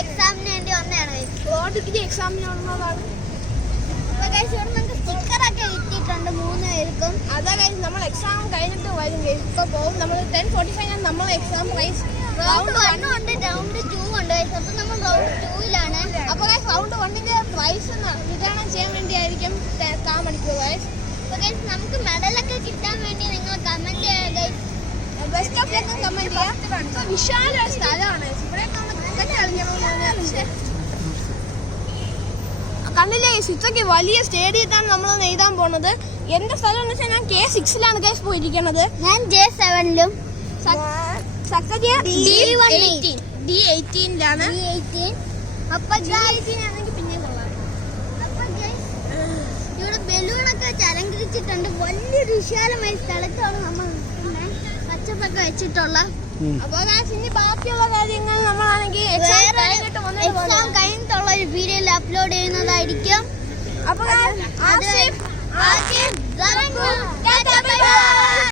എക്സാമിന് വേണ്ടി വന്നതാണ്. ഡിഗ്രി എക്സാമിന് വന്നതാണ്. സ്റ്റിക്കറൊക്കെ കിട്ടിയിട്ടുണ്ട് 3 പേർക്കും. അതാ കാര്യം നമ്മൾ എക്സാം കഴിഞ്ഞിട്ട് വരും. ഇപ്പൊ പോകും. നമ്മൾ 10:45 നമ്മൾ എക്സാം പ്രൈസ് റൗണ്ട് 1 ഉണ്ട്, റൗണ്ട് 2 ഉണ്ട്. അപ്പൊ നമ്മൾ റൗണ്ട് 2-ലാണ്. അപ്പൊ റൗണ്ട് 1ന്റെ പ്രൈസ് വിതരണം ചെയ്യാൻ വേണ്ടിയായിരിക്കും കാമണിക്കുക. നമുക്ക് മെഡലൊക്കെ കിട്ടാൻ വേണ്ടി നിങ്ങൾ കമന്റ് ചെയ്യുക. ബെസ്റ്റ് ഓഫ് ലക്ക് കമന്റ് ചെയ്യുക. വിശാല സ്ഥലമാണ് ഇവിടെ. കണ്ടില്ലേ, ഇത്രയ്ക്ക് വലിയ സ്റ്റേഡിയത്താണ് നമ്മൾ എഴുതാൻ പോണത്. എന്റെ സ്ഥലം എന്ന് വെച്ചാൽ ഞാൻ K6-ലാണ് കേസ് പോയിരിക്കണത്. ഞാൻ J7-ലും. D18-ലാണ്. അപ്പൊ ആണെങ്കിൽ പിന്നെ കൊള്ളാം. അപ്പൊ ഇവിടെ ബലൂണൊക്കെ വെച്ച് അലങ്കരിച്ചിട്ടുണ്ട്. വലിയൊരു വിശാലമായ സ്ഥലത്താണ് നമ്മൾ പച്ചപ്പൊക്കെ വെച്ചിട്ടുള്ള. അപ്പൊ ഇനി ബാക്കിയുള്ള കാര്യങ്ങൾ നമ്മളാണെങ്കിൽ എക്സാം കഴിഞ്ഞിട്ടുള്ള ഒരു വീഡിയോയിൽ അപ്ലോഡ് ചെയ്യുന്നതായിരിക്കും.